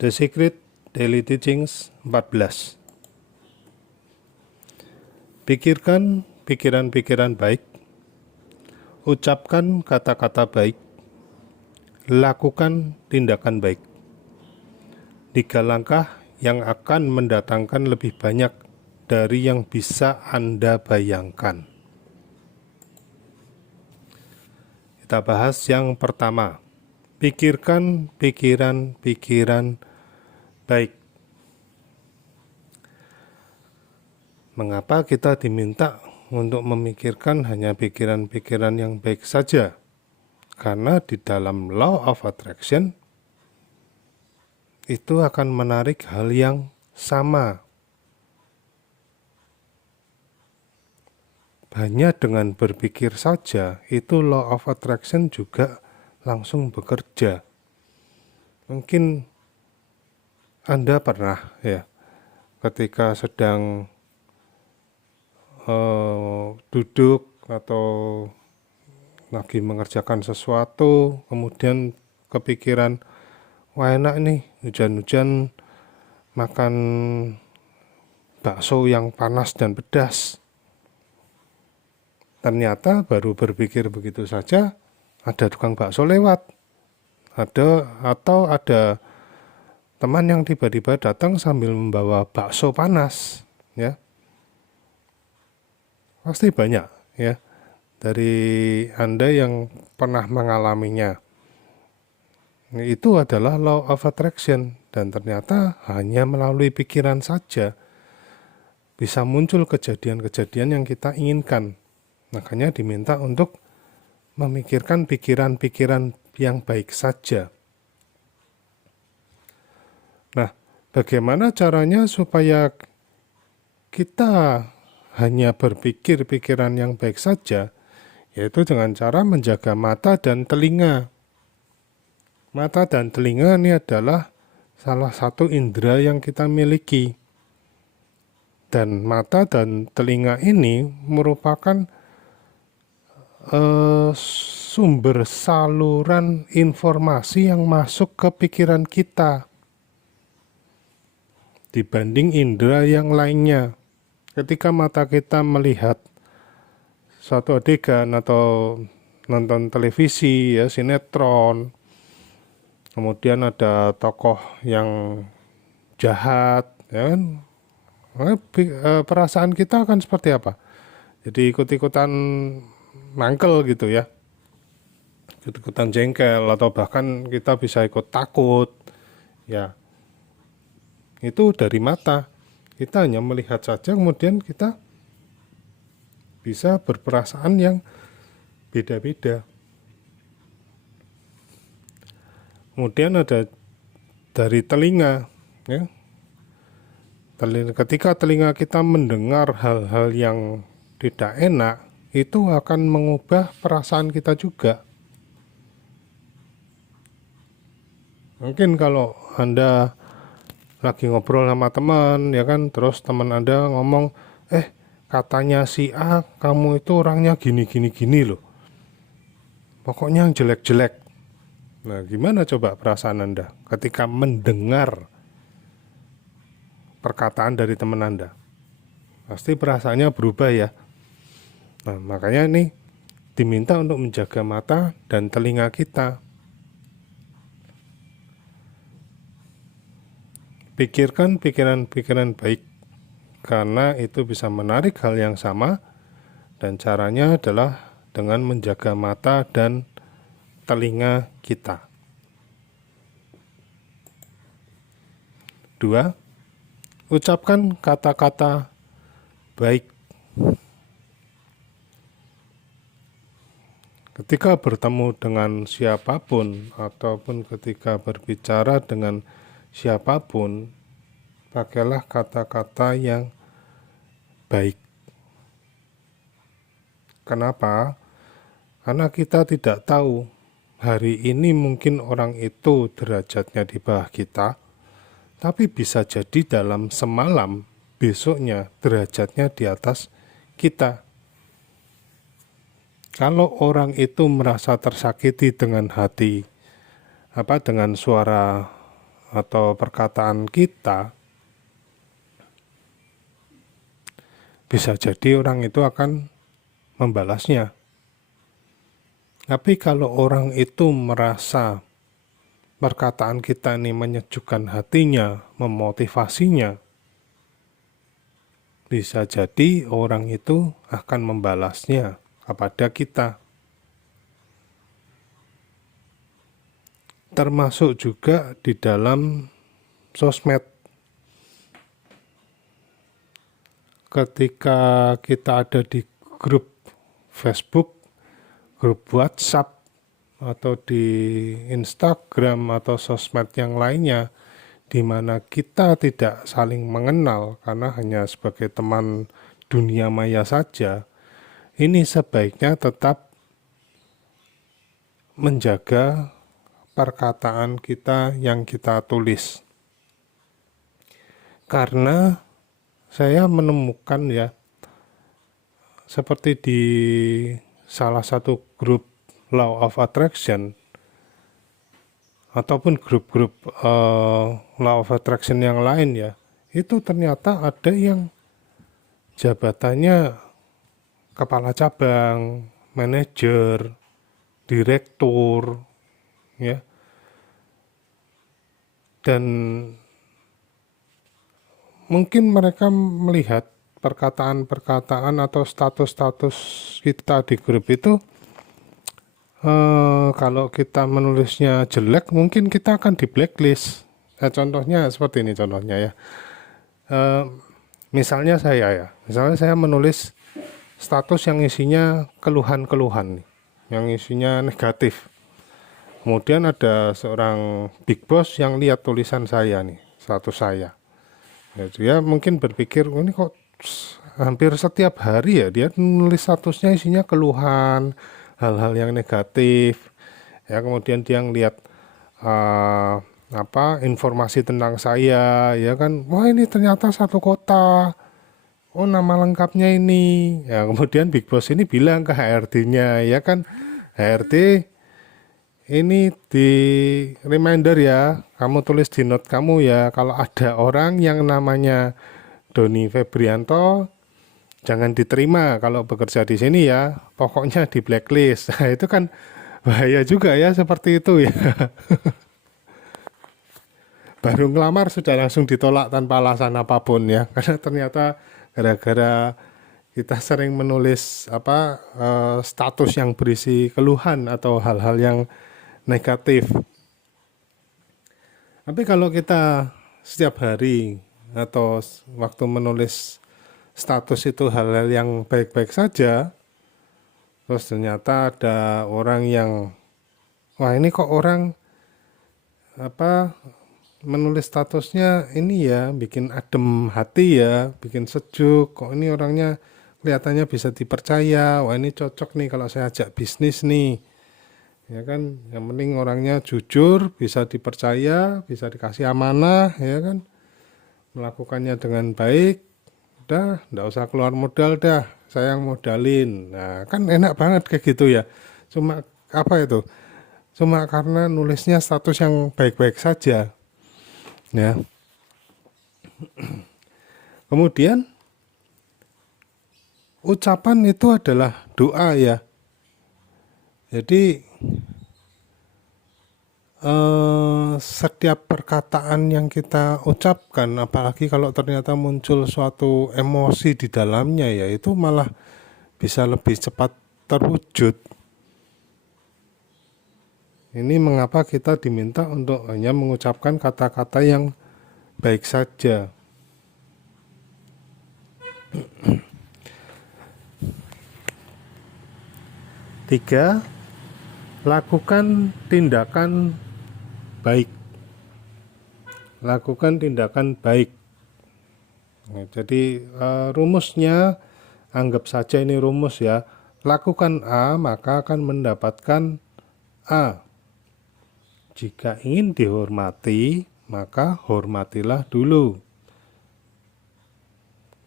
The Secret Daily Teachings 14. Pikirkan pikiran-pikiran baik, ucapkan kata-kata baik, lakukan tindakan baik. 3 langkah yang akan mendatangkan lebih banyak dari yang bisa Anda bayangkan. Kita bahas yang pertama. Pikirkan pikiran-pikiran baik. Mengapa kita diminta untuk memikirkan hanya pikiran-pikiran yang baik saja? Karena di dalam Law of Attraction itu akan menarik hal yang sama. Hanya dengan berpikir saja, itu Law of Attraction juga langsung bekerja. Mungkin Anda pernah ya, ketika sedang duduk atau lagi mengerjakan sesuatu, kemudian kepikiran, wah enak nih, hujan-hujan makan bakso yang panas dan pedas. Ternyata baru berpikir begitu saja, ada tukang bakso lewat. Atau ada teman yang tiba-tiba datang sambil membawa bakso panas, ya. Pasti banyak ya dari Anda yang pernah mengalaminya. Itu adalah Law of Attraction, dan ternyata hanya melalui pikiran saja bisa muncul kejadian-kejadian yang kita inginkan. Makanya diminta untuk memikirkan pikiran-pikiran yang baik saja. Nah, bagaimana caranya supaya kita hanya berpikir pikiran yang baik saja? Yaitu dengan cara menjaga mata dan telinga. Mata dan telinga ini adalah salah satu indera yang kita miliki. Dan mata dan telinga ini merupakan sumber saluran informasi yang masuk ke pikiran kita dibanding indera yang lainnya. Ketika mata kita melihat suatu adegan atau nonton televisi ya, sinetron, kemudian ada tokoh yang jahat ya kan, perasaan kita akan seperti apa? Jadi ikut-ikutan mangkel gitu ya, ikut-ikutan jengkel, atau bahkan kita bisa ikut takut ya. Itu dari mata. Kita hanya melihat saja, kemudian kita bisa berperasaan yang beda-beda. Kemudian ada dari telinga ya. Ketika telinga kita mendengar hal-hal yang tidak enak, itu akan mengubah perasaan kita juga. Mungkin kalau Anda lagi ngobrol sama teman ya kan, terus teman Anda ngomong, katanya si A, kamu itu orangnya gini loh, pokoknya yang jelek-jelek. Nah, gimana coba perasaan Anda ketika mendengar perkataan dari teman Anda? Pasti perasaannya berubah ya. Nah, makanya ini diminta untuk menjaga mata dan telinga kita. Pikirkan pikiran-pikiran baik, karena itu bisa menarik hal yang sama, dan caranya adalah dengan menjaga mata dan telinga kita. 2. Ucapkan kata-kata baik. Ketika bertemu dengan siapapun ataupun ketika berbicara dengan siapapun, pakailah kata-kata yang baik. Kenapa? Karena kita tidak tahu hari ini mungkin orang itu derajatnya di bawah kita, tapi bisa jadi dalam semalam besoknya derajatnya di atas kita. Kalau orang itu merasa tersakiti dengan hati, dengan suara atau perkataan kita, bisa jadi orang itu akan membalasnya. Tapi kalau orang itu merasa perkataan kita ini menyejukkan hatinya, memotivasinya, bisa jadi orang itu akan membalasnya kepada kita. Termasuk juga di dalam sosmed. Ketika kita ada di grup Facebook, grup WhatsApp, atau di Instagram atau sosmed yang lainnya, di mana kita tidak saling mengenal karena hanya sebagai teman dunia maya saja, ini sebaiknya tetap menjaga perkataan kita yang kita tulis. Karena saya menemukan ya, seperti di salah satu grup Law of Attraction ataupun grup-grup Law of Attraction yang lain ya, itu ternyata ada yang jabatannya kepala cabang, manajer, direktur, ya, dan mungkin mereka melihat perkataan-perkataan atau status-status kita di grup itu, kalau kita menulisnya jelek, mungkin kita akan di blacklist. Contohnya seperti ini contohnya ya. Misalnya saya menulis status yang isinya keluhan-keluhan, yang isinya negatif. Kemudian ada seorang big boss yang lihat tulisan saya nih, status saya. Ya, dia mungkin berpikir, oh, ini kok hampir setiap hari ya dia nulis statusnya isinya keluhan, hal-hal yang negatif. Ya, kemudian dia ngelihat informasi tentang saya, ya kan, wah ini ternyata satu kota, oh nama lengkapnya ini. Ya, kemudian big boss ini bilang ke HRD-nya, ya kan, HRD ini di reminder ya, kamu tulis di note kamu ya, kalau ada orang yang namanya Doni Febrianto, jangan diterima kalau bekerja di sini ya, pokoknya di blacklist. Nah, itu kan bahaya juga ya, seperti itu ya. Baru ngelamar sudah langsung ditolak tanpa alasan apapun ya, karena ternyata gara-gara kita sering menulis status yang berisi keluhan atau hal-hal yang negatif. Tapi kalau kita setiap hari atau waktu menulis status itu hal-hal yang baik-baik saja, terus ternyata ada orang yang, wah ini kok orang menulis statusnya ini ya, bikin adem hati ya, bikin sejuk, kok ini orangnya kelihatannya bisa dipercaya, wah ini cocok nih kalau saya ajak bisnis nih. Ya kan, yang penting orangnya jujur, bisa dipercaya, bisa dikasih amanah, ya kan, melakukannya dengan baik, udah, nggak usah keluar modal dah, saya yang modalin. Nah, kan enak banget kayak gitu ya. Cuma apa itu? Cuma karena nulisnya status yang baik-baik saja, ya. Kemudian ucapan itu adalah doa ya. Jadi setiap perkataan yang kita ucapkan, apalagi kalau ternyata muncul suatu emosi di dalamnya ya, itu malah bisa lebih cepat terwujud. Ini mengapa kita diminta untuk hanya mengucapkan kata-kata yang baik saja. Tiga, lakukan tindakan baik. Lakukan tindakan baik. Nah, jadi rumusnya, anggap saja ini rumus ya. Lakukan A, maka akan mendapatkan A. Jika ingin dihormati, maka hormatilah dulu.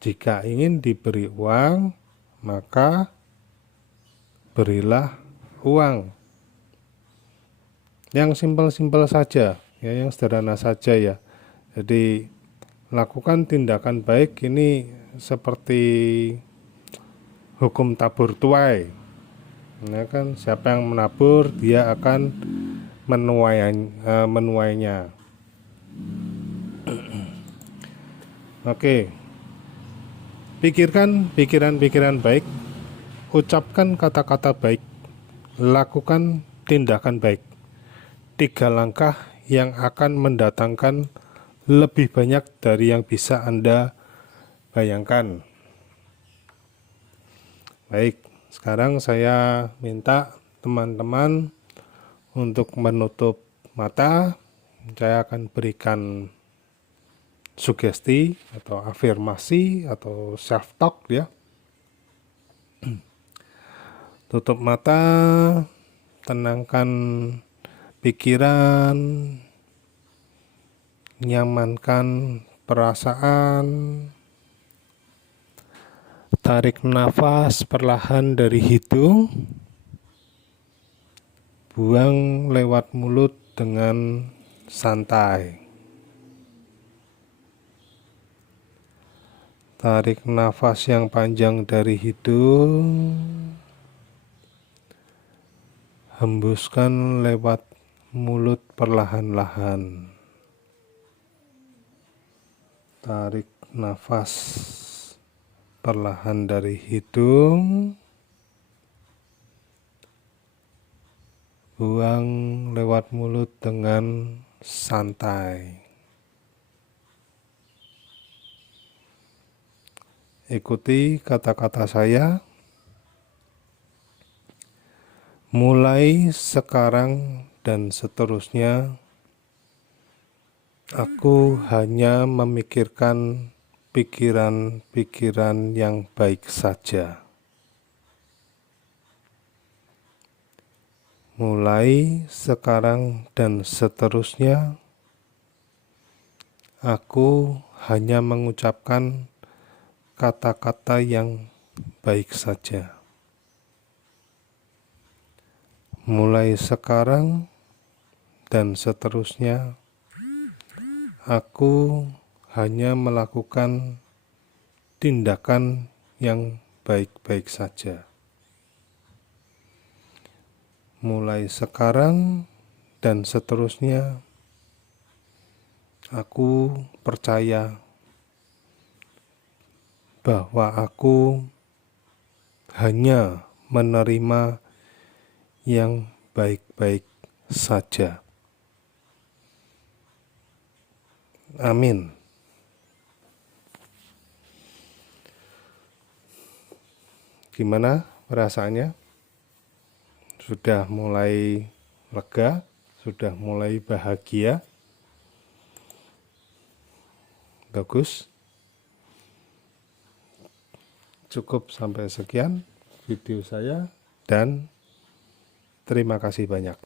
Jika ingin diberi uang, maka berilah uang. Yang simpel-simpel saja. ya, yang sederhana saja ya. Jadi lakukan tindakan baik ini seperti hukum tabur tuai. Ya kan, siapa yang menabur dia akan menuainya. Oke, pikirkan pikiran-pikiran baik, ucapkan kata-kata baik, lakukan tindakan baik. 3 langkah yang akan mendatangkan lebih banyak dari yang bisa Anda bayangkan. Baik, sekarang saya minta teman-teman untuk menutup mata. Saya akan berikan sugesti atau afirmasi atau self talk ya. Tutup mata, tenangkan pikiran, nyamankan perasaan, tarik nafas perlahan dari hidung, buang lewat mulut dengan santai. Tarik nafas yang panjang dari hidung, hembuskan lewat mulut perlahan-lahan. Tarik nafas perlahan dari hidung, buang lewat mulut dengan santai. Ikuti kata-kata saya. Mulai sekarang dan seterusnya, aku hanya memikirkan pikiran-pikiran yang baik saja. Mulai sekarang dan seterusnya, aku hanya mengucapkan kata-kata yang baik saja. Mulai sekarang dan seterusnya, aku hanya melakukan tindakan yang baik-baik saja. Mulai sekarang dan seterusnya, aku percaya bahwa aku hanya menerima yang baik-baik saja. Amin. Gimana perasaannya? Sudah mulai lega? Sudah mulai bahagia? Bagus. Cukup sampai sekian video saya dan terima kasih banyak.